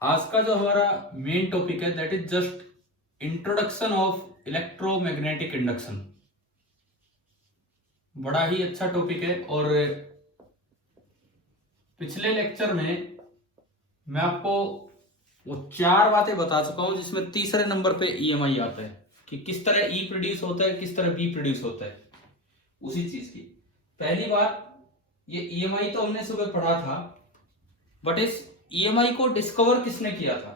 आज का जो हमारा मेन टॉपिक है that is just introduction of electromagnetic induction. बड़ा ही अच्छा टॉपिक है और पिछले लेक्चर में मैं आपको वो 4 बातें बता चुका हूं जिसमें तीसरे नंबर पे ईएमआई आता है कि किस तरह ई प्रोड्यूस होता है, किस तरह बी प्रोड्यूस होता है। उसी चीज की पहली बात, ये ईएमआई तो हमने सुबह पढ़ा था, बट इस ईएमआई को डिस्कवर किसने किया था?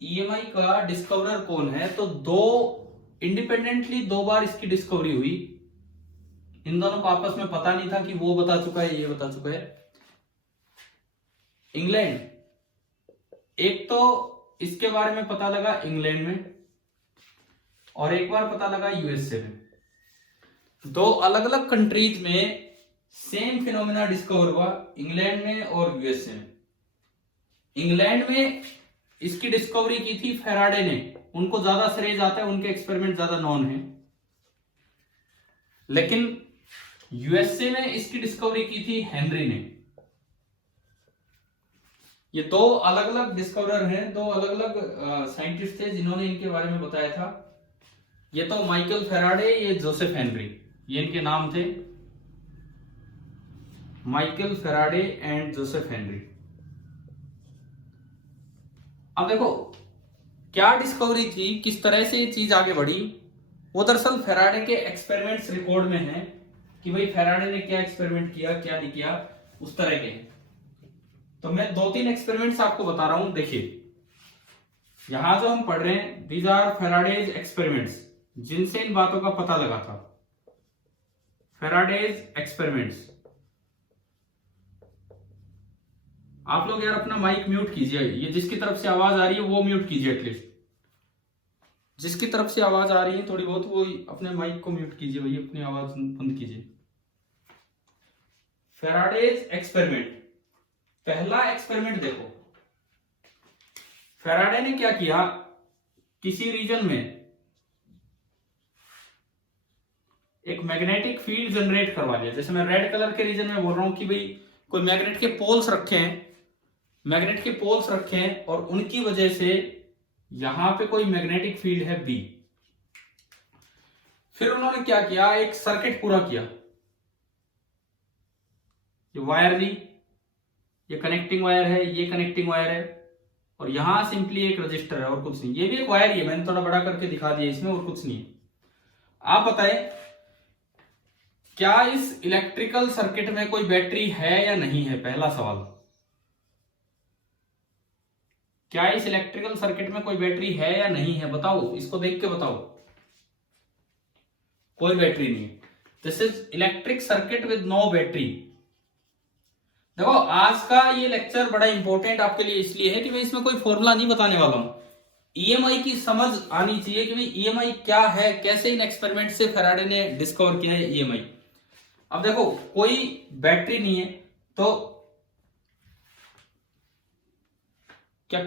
ईएमआई का डिस्कवरर कौन है? तो इंडिपेंडेंटली दो बार इसकी डिस्कवरी हुई। इन दोनों को आपस में पता नहीं था कि वो बता चुका है, ये बता चुका है। इंग्लैंड, एक तो इसके बारे में पता लगा इंग्लैंड में और एक बार पता लगा यूएसए में। दो अलग अलग कंट्रीज में सेम फिनोमेना डिस्कवर हुआ, इंग्लैंड में और यूएसए में। इंग्लैंड में इसकी डिस्कवरी की थी फेराडे ने, उनको ज्यादा श्रेय जाता है, उनके एक्सपेरिमेंट ज्यादा नॉन है। लेकिन यूएसए में इसकी डिस्कवरी की थी हेनरी ने। ये दो अलग अलग डिस्कवरर हैं, दो अलग अलग साइंटिस्ट थे जिन्होंने इनके बारे में बताया था। ये तो माइकल फेराडे, ये जोसेफ हेनरी, ये इनके नाम थे, Michael Faraday and Joseph Henry. अब देखो क्या डिस्कवरी थी, किस तरह से ये चीज आगे बढ़ी। वो दरअसल फेराडे के एक्सपेरिमेंट्स रिकॉर्ड में है कि भाई फेराडे ने क्या एक्सपेरिमेंट किया, क्या नहीं किया, उस तरह के। तो मैं 2-3 एक्सपेरिमेंट्स आपको बता रहा हूं। देखिए यहां जो हम पढ़ रहे हैं, दीज आर फेराडेज एक्सपेरिमेंट्स, जिनसे इन बातों का पता लगा था। Faraday's experiments. आप लोग यार अपना माइक म्यूट कीजिए, ये जिसकी तरफ से आवाज आ रही है वो म्यूट कीजिए एटलीस्ट। जिसकी तरफ से आवाज आ रही है थोड़ी बहुत, वो अपने माइक को म्यूट कीजिए भाई, अपनी आवाज बंद कीजिए। फेराडेज एक्सपेरिमेंट, पहला एक्सपेरिमेंट देखो। फेराडे ने क्या किया, किसी रीजन में एक मैग्नेटिक फील्ड जनरेट करवा लिया। जैसे मैं रेड कलर के रीजन में बोल रहा हूं कि भाई कोई मैग्नेट के पोल्स रखे हैं, मैग्नेट के पोल्स रखे हैं और उनकी वजह से यहां पे कोई मैग्नेटिक फील्ड है बी। फिर उन्होंने क्या किया, एक सर्किट पूरा किया। ये वायर ली, ये कनेक्टिंग वायर है, ये कनेक्टिंग वायर है और यहां सिंपली एक रजिस्टर है और कुछ नहीं। ये भी एक वायर ही है, मैंने थोड़ा बड़ा करके दिखा दिया इसमें, और कुछ नहीं है। आप बताएं क्या इस इलेक्ट्रिकल सर्किट में कोई बैटरी है या नहीं है? पहला सवाल, क्या इस इलेक्ट्रिकल सर्किट में कोई बैटरी है या नहीं है? बताओ, इसको देख के बताओ। कोई बैटरी नहीं है। This is electric circuit with no battery. देखो आज का ये लेक्चर बड़ा इंपॉर्टेंट आपके लिए इसलिए है कि मैं इसमें कोई फॉर्मूला नहीं बताने वाला हूं। ईएमआई की समझ आनी चाहिए कि भाई ईएमआई क्या है, कैसे इन एक्सपेरिमेंट से फेराडे ने डिस्कवर किया है ईएमआई। अब देखो कोई बैटरी नहीं है तो क्या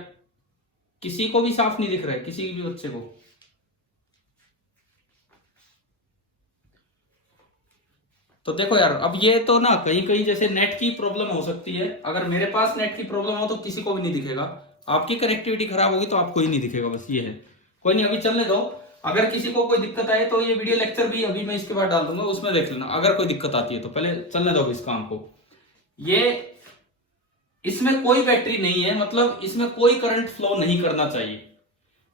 किसी को भी साफ नहीं दिख रहा है, किसी भी बच्चे को? तो देखो यार, अब ये तो ना कहीं कहीं जैसे नेट की प्रॉब्लम हो सकती है। अगर मेरे पास नेट की प्रॉब्लम हो तो किसी को भी नहीं दिखेगा, आपकी कनेक्टिविटी खराब होगी तो आपको ही नहीं दिखेगा, बस ये है। कोई नहीं, अभी चलने दो। अगर किसी को कोई दिक्कत आए तो ये वीडियो लेक्चर भी अभी मैं इसके बाद डाल दूंगा, उसमें देख लेना अगर कोई दिक्कत आती है तो। पहले चलने दो इस काम को। ये इसमें कोई बैटरी नहीं है, मतलब इसमें कोई करंट फ्लो नहीं करना चाहिए।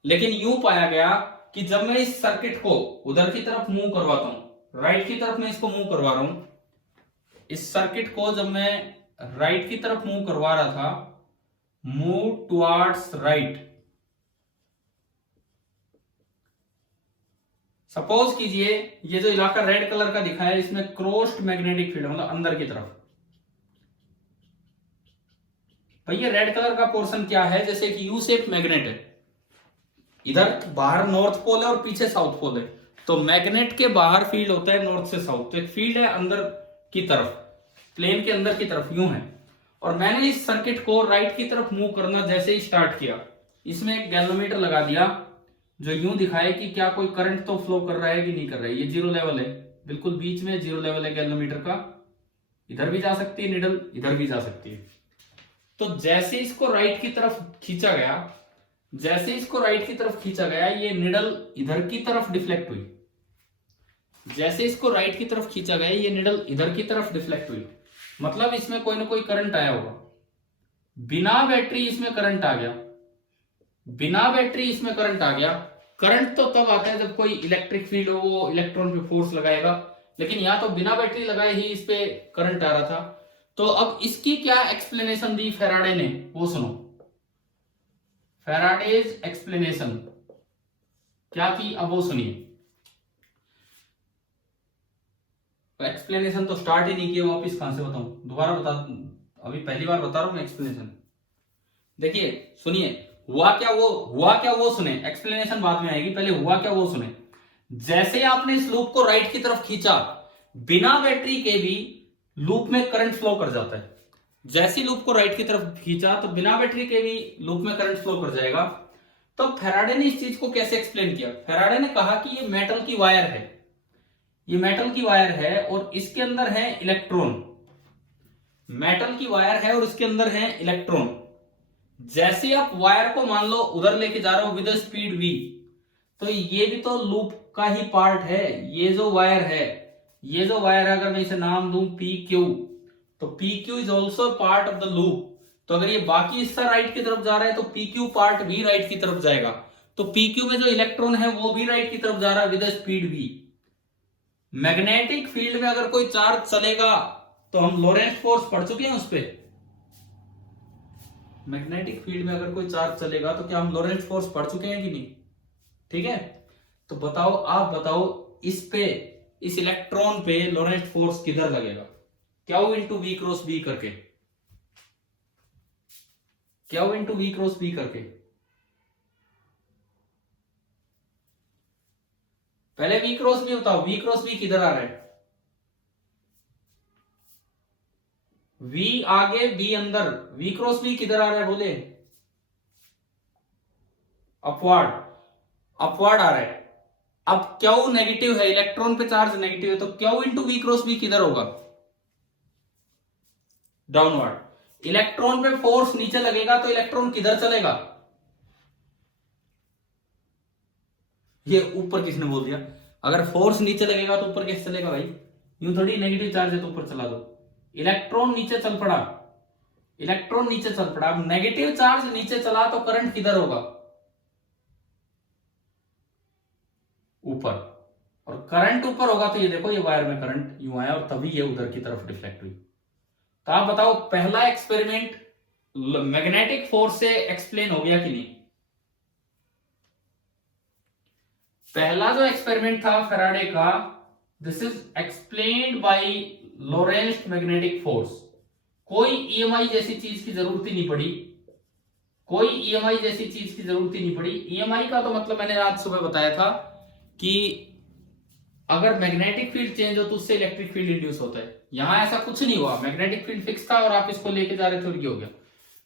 लेकिन यूं पाया गया कि जब मैं इस सर्किट को उधर की तरफ मूव करवाता हूं, राइट की तरफ मैं इसको मूव करवा रहा हूं, इस सर्किट को जब मैं राइट की तरफ मूव करवा रहा था, मूव टुवर्ड्स राइट, सपोज कीजिए ये जो इलाका रेड कलर का दिखा है इसमें क्रॉस्ड मैग्नेटिक फील्ड, मतलब अंदर की तरफ। भैया रेड कलर का पोर्शन क्या है, जैसे कि यू शेप मैग्नेट है, इधर बाहर नॉर्थ पोल है और पीछे साउथ पोल है। तो मैग्नेट के बाहर फील्ड होता है नॉर्थ से साउथ, तो एक फील्ड है अंदर की तरफ, प्लेन के अंदर की तरफ यूं है। और मैंने इस सर्किट को राइट की तरफ मूव करना जैसे ही स्टार्ट किया, इसमें एक गैल्वेनोमीटर लगा दिया जो यूं दिखाए कि क्या कोई करंट तो फ्लो कर रहा है कि नहीं कर रहा है। ये जीरो लेवल है, बिल्कुल बीच में जीरो लेवल है गैल्वेनोमीटर का। इधर भी जा सकती है नीडल, इधर भी जा सकती है। तो जैसे इसको राइट की तरफ खींचा गया, जैसे इसको राइट की तरफ खींचा गया, ये निडल इधर की तरफ डिफ्लेक्ट हुई। जैसे इसको राइट की तरफ खींचा गया, ये निडल इधर की तरफ डिफ्लेक्ट हुई। मतलब इसमें कोई ना कोई करंट आया होगा। बिना बैटरी इसमें करंट आ गया, बिना बैटरी इसमें करंट आ गया। करंट तो तब आता है जब कोई इलेक्ट्रिक फील्ड हो, वो इलेक्ट्रॉन पे फोर्स लगाएगा, लेकिन यहां तो बिना बैटरी लगाए ही इस पे करंट आ रहा था। तो अब इसकी क्या एक्सप्लेनेशन दी फैराडे ने, वो सुनो। फैराडेज एक्सप्लेनेशन क्या थी, अब वो सुनिए। एक्सप्लेनेशन तो स्टार्ट ही नहीं किया, वापिस कहां से बताऊं, दोबारा बता, अभी पहली बार बता रहा हूं मैं एक्सप्लेनेशन। देखिए सुनिए, हुआ क्या वो सुने, एक्सप्लेनेशन बाद में आएगी, पहले हुआ क्या वो सुने। जैसे आपने इस लूप को राइट की तरफ खींचा, बिना बैटरी के भी लूप में करंट फ्लो कर जाता है। जैसे लूप को राइट की तरफ खींचा तो बिना बैटरी के भी लूप में करंट फ्लो कर जाएगा। तो फैराडे ने इस चीज को कैसे एक्सप्लेन किया, फैराडे ने कहा कि ये मेटल की वायर है, ये मेटल की वायर है और इसके अंदर है इलेक्ट्रॉन। मेटल की वायर है और इसके अंदर है इलेक्ट्रॉन। जैसे आप वायर को मान लो उधर लेके जा रहे हो विद स्पीड v, तो ये भी तो लूप का ही पार्ट है। ये जो वायर है, ये जो वायर है, अगर मैं इसे नाम दूं PQ, तो PQ is also part of the loop. तो अगर ये बाकी हिस्सा राइट की तरफ जा रहा है तो PQ पार्ट भी राइट की तरफ जाएगा। तो PQ में जो इलेक्ट्रॉन है वो भी राइट की तरफ जा रहा है with speed v। Magnetic field में अगर कोई चार्ज चलेगा तो हम लोरेंट्ज फोर्स पढ़ चुके हैं उस पर। मैग्नेटिक फील्ड में अगर कोई चार्ज चलेगा तो क्या हम लोरेंट्ज फोर्स पढ़ चुके हैं कि नहीं, ठीक है। तो बताओ, आप बताओ, इस पे, इस इलेक्ट्रॉन पे लोरेंट्ज फोर्स किधर लगेगा, Q into V cross B करके, Q into V cross B करके। पहले वी क्रॉस बी बताओ, वी क्रॉस बी किधर आ रहा है, V आगे B अंदर, V क्रॉस B किधर आ रहा है बोले, अपवार्ड, अपवार्ड आ रहा है। अब क्यू नेगेटिव है, इलेक्ट्रॉन पे चार्ज नेगेटिव है, तो Q into V cross B किधर होगा, डाउनवर्ड। इलेक्ट्रॉन पे फोर्स नीचे लगेगा तो इलेक्ट्रॉन किधर चलेगा, ये ऊपर किसने बोल दिया, अगर फोर्स नीचे लगेगा तो ऊपर कैसे चलेगा भाई, यूं थोड़ी, नेगेटिव चार्ज है तो ऊपर चला दो। इलेक्ट्रॉन नीचे चल पड़ा, इलेक्ट्रॉन नीचे चल पड़ा, अब नेगेटिव चार्ज नीचे चला तो करंट किधर होगा, ऊपर। और करंट ऊपर होगा तो ये देखो, ये वायर में करंट यूं आया और तभी ये उधर की तरफ डिफ्लेक्ट हुई। तो आप बताओ पहला एक्सपेरिमेंट मैग्नेटिक फोर्स से एक्सप्लेन हो गया कि नहीं। पहला जो एक्सपेरिमेंट था फैराडे का, this is explained by Lorentz magnetic force. कोई ईएमआई जैसी चीज की जरूरत ही नहीं पड़ी, कोई ईएमआई जैसी चीज की जरूरत ही नहीं पड़ी। ईएमआई का तो मतलब मैंने आज सुबह बताया था कि अगर मैग्नेटिक फील्ड चेंज हो तो उससे इलेक्ट्रिक फील्ड इंड्यूस होता है। यहां ऐसा कुछ नहीं हुआ, मैग्नेटिक फील्ड फिक्स था और आप इसको लेके जा रहे थे और ये हो गया।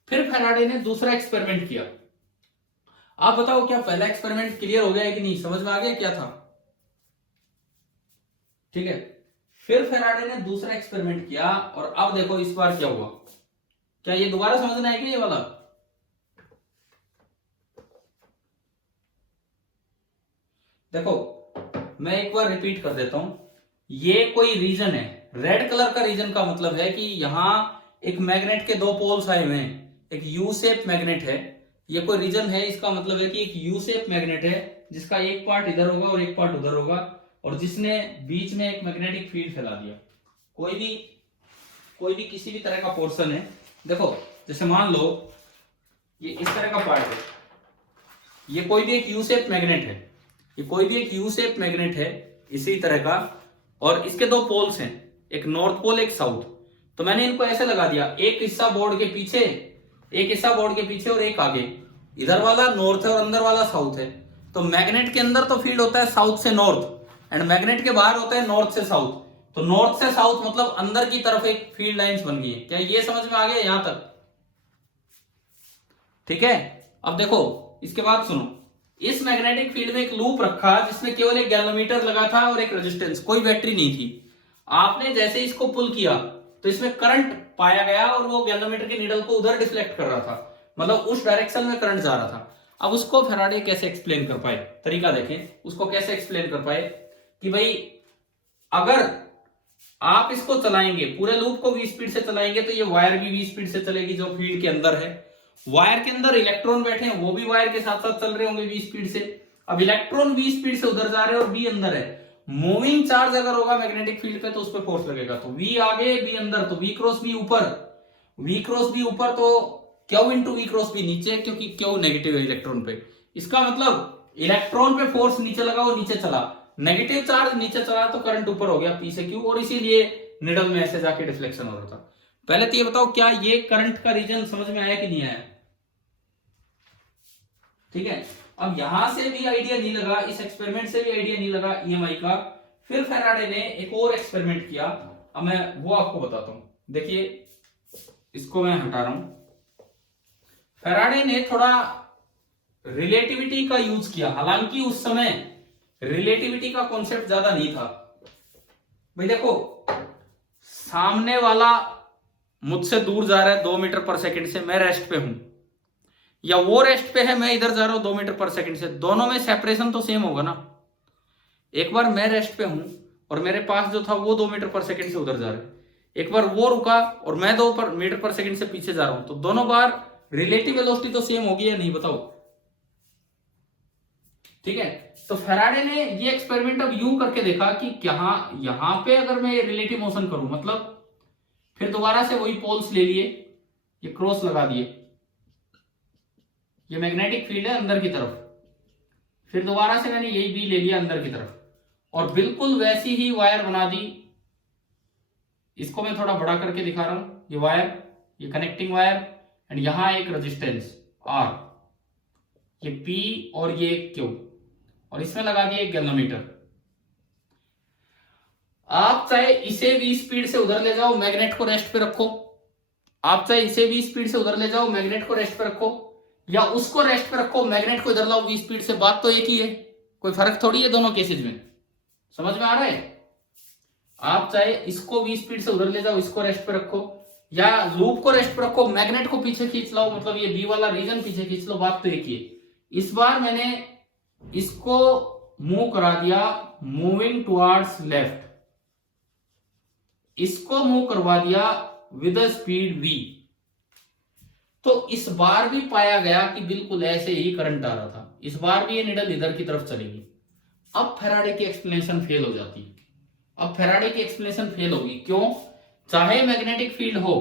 फिर फैराडे ने दूसरा एक्सपेरिमेंट किया। आप बताओ क्या पहला एक्सपेरिमेंट क्लियर हो गया है कि नहीं, समझ में आ गया क्या था, ठीक है। फिर फैराडे ने दूसरा एक्सपेरिमेंट किया और अब देखो इस बार क्या हुआ, क्या ये दोबारा समझना है क्या ये वाला। देखो मैं एक बार रिपीट कर देता हूं, ये कोई रीजन है, रेड कलर का रीजन का मतलब है कि यहां एक मैग्नेट के दो पोल्स आए हुए हैं, एक यू शेप मैग्नेट है, ये कोई रीजन है, इसका मतलब है कि एक यू शेप मैग्नेट है जिसका एक पार्ट इधर होगा और एक पार्ट उधर होगा, और जिसने बीच में एक मैग्नेटिक फील्ड फैला दिया। कोई भी किसी भी तरह का पोर्शन है, देखो जैसे मान लो ये इस तरह का पार्ट है, ये कोई भी एक यू शेप मैग्नेट है, ये कोई भी एक यू शेप मैग्नेट है इसी तरह का, और इसके दो पोल्स हैं, एक नॉर्थ पोल एक साउथ। तो मैंने इनको ऐसे लगा दिया, एक हिस्सा बोर्ड के पीछे, एक हिस्सा बोर्ड के पीछे और एक आगे, इधर वाला नॉर्थ है और अंदर वाला साउथ है। तो मैग्नेट के अंदर तो फील्ड होता है साउथ से नॉर्थ, एंड मैग्नेट के बाहर होता है नॉर्थ से साउथ। तो नॉर्थ से साउथ मतलब अंदर की तरफ एक फील्ड लाइंस बन गई है। क्या ये समझ में आ गया यहां तक, ठीक है। अब देखो इसके बाद सुनो, इस मैग्नेटिक फील्ड में एक लूप रखा जिसमें केवल एक गैल्वेनोमीटर लगा था और एक रेजिस्टेंस, कोई बैटरी नहीं थी। आपने जैसे इसको पुल किया तो इसमें करंट पाया गया और वो गैल्वेनोमीटर के नीडल को उधर डिफ्लेक्ट कर रहा था, मतलब उस डायरेक्शन में करंट जा रहा था। अब उसको फैराडे कैसे एक्सप्लेन कर पाए, तरीका देखें उसको कैसे एक्सप्लेन कर पाए कि भाई अगर आप इसको चलाएंगे, पूरे लूप को v स्पीड से चलाएंगे तो ये वायर भी v स्पीड से चलेगी जो फील्ड के अंदर है। वायर के अंदर इलेक्ट्रॉन बैठे हैं, वो भी वायर के साथ साथ चल रहे होंगे v स्पीड से। अब इलेक्ट्रॉन v स्पीड से उधर जा रहे हैं और v अंदर है। मूविंग चार्ज अगर होगा मैग्नेटिक फील्ड पे तो उस पर फोर्स लगेगा, तो v आगे v अंदर, तो v क्रॉस v ऊपर, v क्रॉस v ऊपर, तो Q into v cross v नीचे, क्योंकि क्यू नेगेटिव है इलेक्ट्रॉन पे। इसका मतलब इलेक्ट्रॉन पे फोर्स नीचे लगा, वो नीचे चला, नेगेटिव चार्ज नीचे चला तो करंट ऊपर हो गया p से q, और इसीलिए निडल में ऐसे जाके डिफ्लेक्शन हो रहा था। पहले तो ये बताओ क्या ये करंट का रीजन समझ में आया कि नहीं आया? ठीक है, अब यहां से भी आइडिया नहीं लगा, इस एक्सपेरिमेंट से भी आइडिया नहीं लगा ईएमआई का। फिर फैराडे ने एक और एक्सपेरिमेंट किया, अब मैं वो आपको बताता हूं। देखिए इसको मैं हटा रहा हूं। फैराडे ने थोड़ा रिलेटिविटी का यूज किया, हालांकि उस समय रिलेटिविटी का कॉन्सेप्ट ज्यादा नहीं था। भाई देखो, सामने वाला मुझसे दूर जा रहा है 2 मीटर पर सेकंड से, मैं रेस्ट पे हूं, या वो रेस्ट पे है, मैं इधर जा रहा हूं 2 मीटर पर सेकंड से, दोनों में सेपरेशन तो सेम होगा ना। एक बार मैं रेस्ट पे हूं और मेरे पास जो था वो 2 मीटर पर सेकंड से उधर जा रहा है, एक बार वो रुका और मैं 2 मीटर पर सेकंड से पीछे जा रहा हूं, तो दोनों बार रिलेटिव वेलोसिटी तो सेम होगी या नहीं, बताओ? ठीक है, तो फैराडे ने ये एक्सपेरिमेंट अब यूं करके देखा कि यहां पे अगर मैं रिलेटिव मोशन करूं, मतलब फिर दोबारा से वही पोल्स ले लिए, ये क्रॉस लगा दिए, ये मैग्नेटिक फील्ड है अंदर की तरफ, फिर दोबारा से मैंने यही बी ले लिया अंदर की तरफ, और बिल्कुल वैसी ही वायर बना दी। इसको मैं थोड़ा बड़ा करके दिखा रहा हूं, ये वायर, ये कनेक्टिंग वायर, एंड यहां एक रेजिस्टेंस आर, ये पी और ये क्यू, और इसमें लगा दिया एक गैल्वेनोमीटर। आप चाहे इसे v स्पीड से उधर ले जाओ, मैग्नेट को रेस्ट पे रखो, आप चाहे इसे v स्पीड से उधर ले जाओ, मैग्नेट को रेस्ट पे रखो, या उसको रेस्ट पे रखो, मैग्नेट को इधर लाओ v स्पीड से, बात तो एक ही है, कोई फर्क थोड़ी है दोनों केसेज में। समझ में आ रहा है? आप चाहे इसको v स्पीड से उधर ले जाओ, इसको रेस्ट पे रखो, या लूप को रेस्ट पे रखो, मैग्नेट को पीछे खींच लाओ, मतलब ये बी वाला रीजन पीछे खींच लो, बात तो एक ही है। इस बार मैंने इसको मूव करा दिया मूविंग टुवर्ड्स लेफ्ट, इसको मूव करवा दिया विद स्पीड v, तो इस बार भी पाया गया कि बिल्कुल ऐसे ही करंट आ रहा था, इस बार भी ये निडल इधर की तरफ चलेगी। अब फैराडे की एक्सप्लेनेशन फेल हो जाती है, अब फैराडे की एक्सप्लेनेशन फेल होगी, क्यों? चाहे मैग्नेटिक फील्ड हो,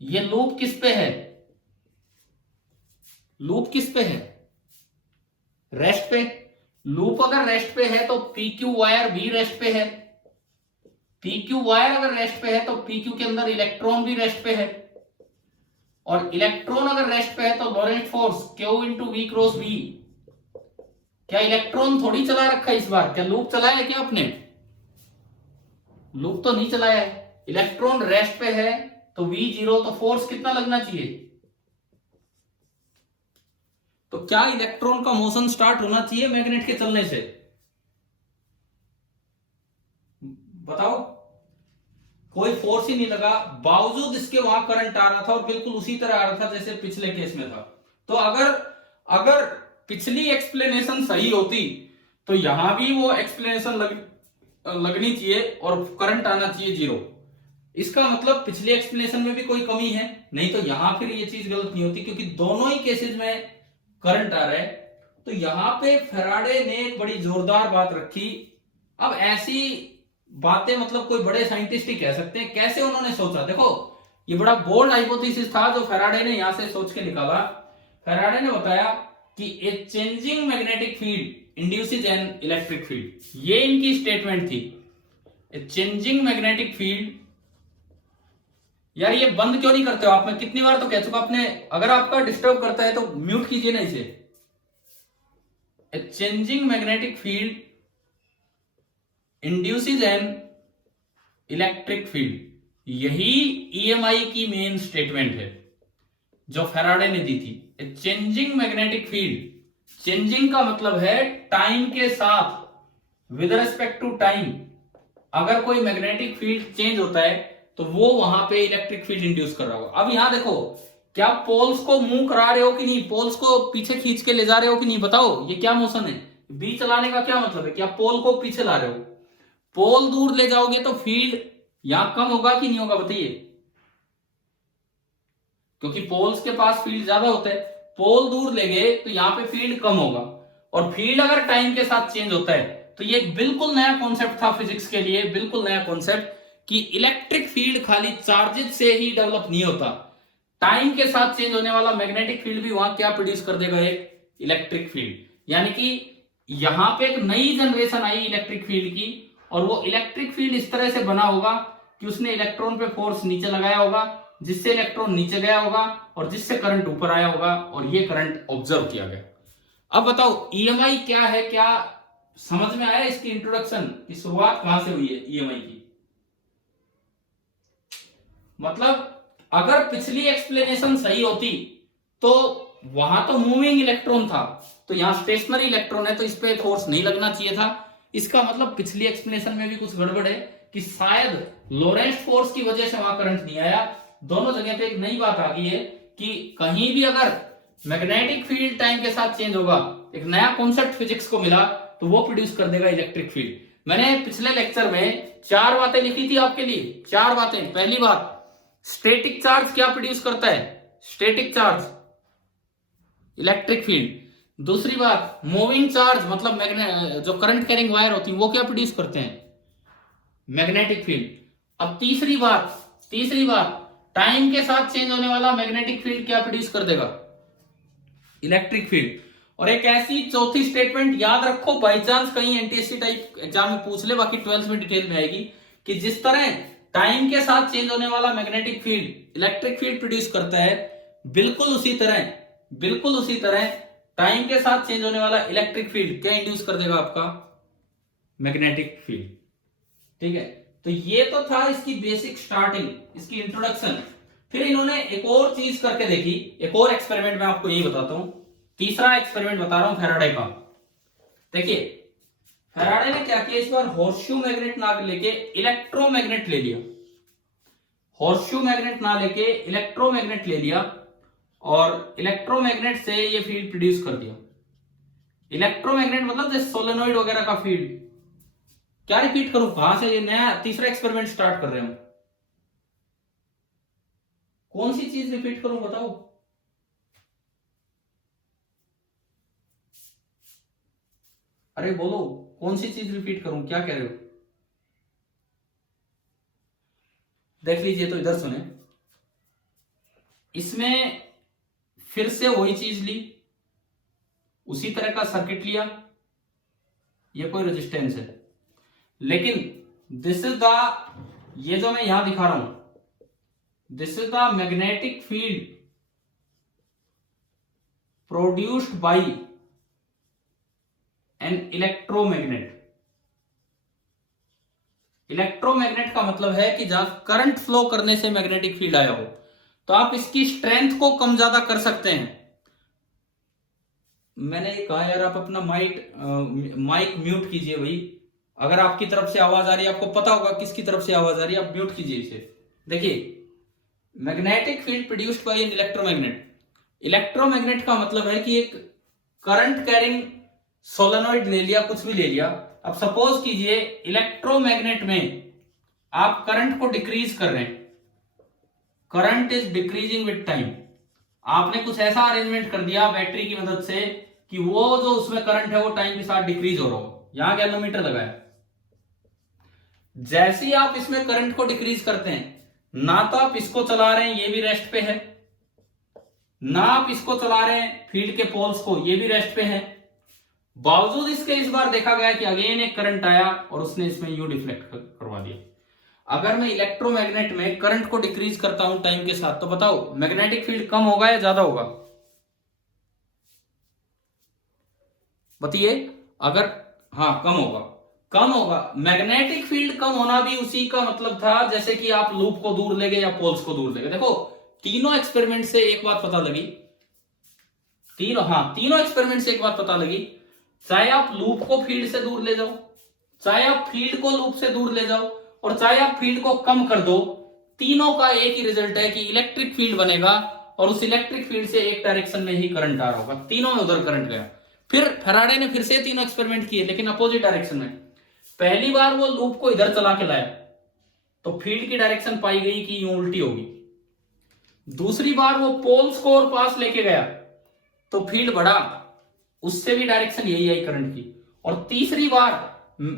ये लूप किस पे है? लूप किस पे है? रेस्ट पे। लूप अगर रेस्ट पे है तो PQ वायर भी रेस्ट पे है, PQ वायर अगर रेस्ट पे है तो PQ के अंदर इलेक्ट्रॉन भी रेस्ट पे है, और इलेक्ट्रॉन अगर रेस्ट पे है तो Laurent force Q into V cross V। क्या इलेक्ट्रॉन थोड़ी चला रखा है इस बार? क्या लूप चलाया है क्या आपने? लूप तो नहीं चलाया है, इलेक्ट्रॉन रेस्ट पे है तो V0, तो फोर्स कितना लगना चाहिए? तो क्या इलेक्ट्रॉन का मोशन स्टार्ट होना चाहिए मैग्नेट के चलने से? बताओ, कोई फोर्स ही नहीं लगा, बावजूद इसके वहां करंट आ रहा था और बिल्कुल उसी तरह आ रहा था जैसे पिछले केस में था। तो अगर पिछली एक्सप्लेनेशन सही होती तो यहां भी वो एक्सप्लेनेशन लगनी चाहिए और करंट आना चाहिए 0। इसका मतलब पिछली एक्सप्लेनेशन में भी कोई कमी है, नहीं तो यहां फिर ये चीज गलत नहीं होती, क्योंकि दोनों ही केसेस में करंट आ रहा है। तो यहां पे फैराडे ने एक बड़ी जोरदार बात रखी। अब ऐसी बातें मतलब कोई बड़े साइंटिस्ट ही कह सकते हैं, कैसे उन्होंने सोचा? देखो, ये बड़ा बोल्ड हाइपोथेसिस था जो फैराडे ने यहां से सोच के निकाला। फैराडे ने बताया कि a changing magnetic field induces an electric field, ये इनकी स्टेटमेंट थी। ए चेंजिंग मैग्नेटिक फील्ड, यार ये बंद क्यों नहीं करते हो आप? मैं कितनी बार तो कह चुका आपने, अगर आपका डिस्टर्ब करता है तो म्यूट कीजिए ना इसे। A changing magnetic field induces an electric field, यही ईएमआई की मेन स्टेटमेंट है जो फैराडे ने दी थी। A changing magnetic field, changing का मतलब है टाइम के साथ, विद रिस्पेक्ट टू टाइम। अगर कोई मैग्नेटिक फील्ड चेंज होता है तो वो वहां पे इलेक्ट्रिक फील्ड इंड्यूस कर रहा होगा। अब यहां देखो, क्या पोल्स को मूव करा रहे हो कि नहीं, पोल्स को पीछे खींच के ले जा रहे हो कि नहीं, बताओ ये क्या मोशन है। बी चलाने का क्या मतलब है, क्या पोल को पीछे ला रहे हो। पोल दूर ले जाओगे तो फील्ड यहां कम होगा कि नहीं होगा, बताइए, क्योंकि पोल्स के पास फील्ड ज्यादा होता है। पोल दूर ले गए तो यहां पे फील्ड कम होगा, और फील्ड अगर टाइम के साथ चेंज होता है तो ये एक बिल्कुल नया कॉन्सेप्ट था फिजिक्स के लिए, बिल्कुल नया कॉन्सेप्ट, कि इलेक्ट्रिक फील्ड खाली चार्जेस से ही डेवलप नहीं होता, टाइम के साथ चेंज होने वाला मैग्नेटिक फील्ड भी वहां क्या प्रोड्यूस कर देगा, एक इलेक्ट्रिक फील्ड। यानी कि यहां पे एक नई जनरेशन आई इलेक्ट्रिक फील्ड की, और वो इलेक्ट्रिक फील्ड इस तरह से बना होगा कि उसने इलेक्ट्रॉन पे फोर्स नीचे लगाया होगा, जिससे इलेक्ट्रॉन नीचे गया होगा और जिससे करंट ऊपर आया होगा, और ये करंट ऑब्जर्व किया गया। अब बताओ ईएमआई क्या है, क्या समझ में आया इसकी इंट्रोडक्शन की शुरुआत कहां से हुई है ईएमआई की। मतलब अगर पिछली एक्सप्लेनेशन सही होती तो वहां तो मूविंग इलेक्ट्रॉन था, तो यहां स्टेशनरी इलेक्ट्रॉन है, तो इस पे फोर्स नहीं लगना चाहिए था। इसका मतलब पिछली एक्सप्लेनेशन में भी कुछ गड़बड़ है, कि शायद लोरेंट्ज फोर्स की वजह से वहां करंट नहीं आया। दोनों जगह पे एक नई बात आ गई है कि कहीं भी अगर मैग्नेटिक फील्ड टाइम के साथ चेंज होगा, एक नया कॉन्सेप्ट फिजिक्स को मिला, तो वो प्रोड्यूस कर देगा इलेक्ट्रिक फील्ड। मैंने पिछले लेक्चर में 4 बातें लिखी थी आपके लिए, 4 बातें। पहली बात, स्टैटिक चार्ज क्या प्रोड्यूस करता है, स्टैटिक चार्ज इलेक्ट्रिक फील्ड। दूसरी बात, मूविंग चार्ज मतलब जो करंट कैरिंग वायर होती है वो क्या प्रोड्यूस करते हैं, मैग्नेटिक फील्ड। अब तीसरी बात, टाइम के साथ चेंज होने वाला मैग्नेटिक फील्ड क्या प्रोड्यूस कर देगा, इलेक्ट्रिक फील्ड। और एक ऐसी चौथी स्टेटमेंट याद रखो, बाई चांस कहीं एनटीएससी टाइप एग्जाम में पूछ ले, बाकी 12th में डिटेल में आएगी, कि जिस तरह टाइम के साथ चेंज होने वाला magnetic field electric field produce करता है, बिल्कुल उसी तरह टाइम के साथ चेंज होने वाला इलेक्ट्रिक फील्ड क्या इंड्यूस कर देगा, आपका मैग्नेटिक फील्ड। ठीक है, तो ये तो था इसकी बेसिक स्टार्टिंग, इसकी इंट्रोडक्शन। फिर इन्होंने एक और चीज करके देखी, एक और एक्सपेरिमेंट मैं आपको यही बताता हूं, तीसरा एक्सपेरिमेंट बता रहा हूं फैराडे का। देखिए फैराडे ने क्या किया, इस बार हॉर्सशू मैग्नेट ना लेके इलेक्ट्रोमैग्नेट ले लिया, हॉर्सशू मैग्नेट ना लेके इलेक्ट्रोमैग्नेट ले लिया, और इलेक्ट्रोमैग्नेट से ये फील्ड प्रोड्यूस कर दिया। इलेक्ट्रोमैग्नेट मतलब जैसे सोलेनोइड वगैरह का फील्ड। क्या रिपीट करूं, कहां से ये नया तीसरा एक्सपेरिमेंट स्टार्ट कर रहे हैं, कौन सी चीज रिपीट करूं बताओ। अरे बोलो, कौन सी चीज रिपीट करूं, क्या कह रहे हो। देख लीजिए, तो इधर सुने, इसमें फिर से वही चीज ली, उसी तरह का सर्किट लिया, ये कोई रेजिस्टेंस है, लेकिन दिस इज द, ये जो मैं यहां दिखा रहा हूं, this is the magnetic field produced by an electromagnet. Electromagnet का मतलब है कि जहां करंट फ्लो करने से मैग्नेटिक फील्ड आया हो, तो आप इसकी स्ट्रेंथ को कम ज्यादा कर सकते हैं। मैंने ये कहा यार, आप अपना माइक म्यूट कीजिए भाई, अगर आपकी तरफ से आवाज आ रही है, आपको पता होगा किसकी तरफ से आवाज आ रही है, आप म्यूट कीजिए इसे। देखिए, magnetic field produced by an electromagnet, electromagnet का मतलब है कि एक करंट कैरिंग सोलेनोइड ले लिया, कुछ भी ले लिया। अब सपोज कीजिए इलेक्ट्रोमैग्नेट में आप करंट को डिक्रीज कर रहे हैं, current is decreasing with time. आपने कुछ ऐसा अरेंजमेंट कर दिया बैटरी की मदद से कि वो जो उसमें करंट है वो टाइम के साथ डिक्रीज हो रहा हो, यहां गैल्वेनोमीटर लगाया। जैसे ही आप इसमें करंट को डिक्रीज करते हैं, ना तो आप इसको चला रहे हैं, ये भी रेस्ट पे है, ना आप इसको चला रहे हैं फील्ड के पोल्स को, ये भी रेस्ट पे है। बावजूद इसके इस बार देखा गया कि अगेन एक करंट आया और उसने इसमें यू डिफ्लेक्ट करवा दिया। अगर मैं इलेक्ट्रोमैग्नेट में करंट को डिक्रीज करता हूं टाइम के साथ, तो बताओ मैग्नेटिक फील्ड कम होगा या ज्यादा होगा, बताइए। अगर हाँ, कम होगा। मैग्नेटिक फील्ड कम होना भी उसी का मतलब था जैसे कि आप लूप को दूर ले गए या पोल्स को दूर ले गए। देखो, तीनों एक्सपेरिमेंट से एक बात पता लगी, तीनों एक्सपेरिमेंट से एक बात पता लगी, चाहे आप लूप को फील्ड से दूर ले जाओ, चाहे आप फील्ड को लूप से दूर ले जाओ, और चाहे आप फील्ड को कम कर दो, तीनों का एक ही रिजल्ट है कि इलेक्ट्रिक फील्ड बनेगा और उस इलेक्ट्रिक फील्ड से एक डायरेक्शन में ही करंट आ रहा होगा, तीनों में उधर करंट गया। फिर फैराडे ने फिर से तीनों एक्सपेरिमेंट किए लेकिन अपोजिट डायरेक्शन में। पहली बार वो लूप को इधर चला के लाया तो फील्ड की डायरेक्शन पाई गई कि यूं उल्टी होगी। दूसरी बार वो पोल्स को और पास लेके गया तो फील्ड बढ़ा, उससे भी डायरेक्शन यही आई करंट की। और तीसरी बार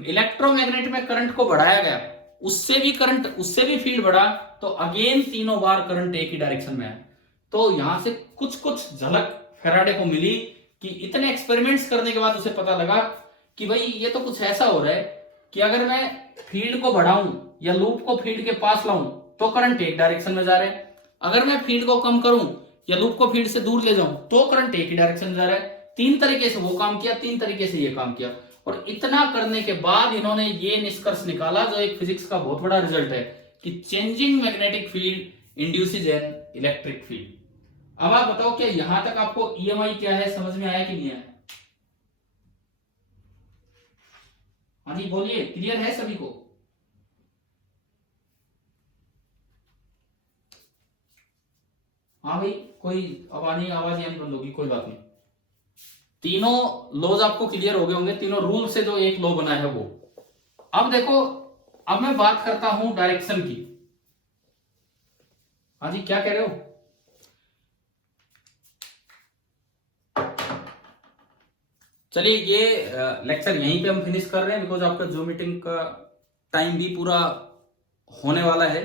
इलेक्ट्रोमैग्नेट में करंट को बढ़ाया गया, उससे भी करंट, उससे भी फील्ड बढ़ा, तो अगेन तीनों बार करंट एक ही डायरेक्शन में आया। तो यहां से कुछ कुछ झलक फैराडे को मिली कि इतने एक्सपेरिमेंट्स करने के बाद उसे पता लगा कि भाई ये तो कुछ ऐसा हो रहा है कि अगर मैं फील्ड को बढ़ाऊं या लूप को फील्ड के पास लाऊं तो करंट एक डायरेक्शन में जा रहा है, अगर मैं फील्ड को कम करूं या लूप को फील्ड से दूर ले जाऊं तो करंट एक ही डायरेक्शन में जा रहा है। तीन तरीके से वो काम किया, तीन तरीके से ये काम किया, और इतना करने के बाद इन्होंने ये निष्कर्ष निकाला जो एक फिजिक्स का बहुत बड़ा रिजल्ट है कि changing magnetic field induces an electric field. अब आप बताओ क्या यहां तक आपको ईएमआई क्या है समझ में आया कि नहीं आया? हाँ जी बोलिए, क्लियर है सभी को? हाँ भाई, कोई आवाज यानी बंद होगी, कोई बात नहीं। तीनों लॉज आपको क्लियर हो गए होंगे, तीनों रूल से जो एक लॉ बना है वो। अब देखो, अब मैं बात करता हूं डायरेक्शन की। हाँ जी, क्या कह रहे हो? चलिए ये लेक्चर यहीं पे हम फिनिश कर रहे हैं बिकॉज आपका जो मीटिंग का टाइम भी पूरा होने वाला है।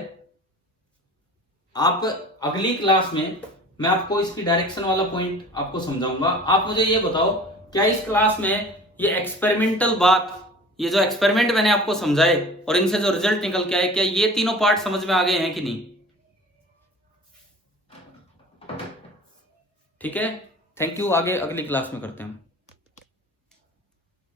आप अगली क्लास में मैं आपको इसकी डायरेक्शन वाला पॉइंट आपको समझाऊंगा। आप मुझे ये बताओ, क्या इस क्लास में ये एक्सपेरिमेंटल बात, ये जो एक्सपेरिमेंट मैंने आपको समझाए और इनसे जो रिजल्ट निकल के आए, क्या ये तीनों पार्ट समझ में आ गए हैं कि नहीं? ठीक है, थैंक यू। आगे अगली क्लास में करते हैं।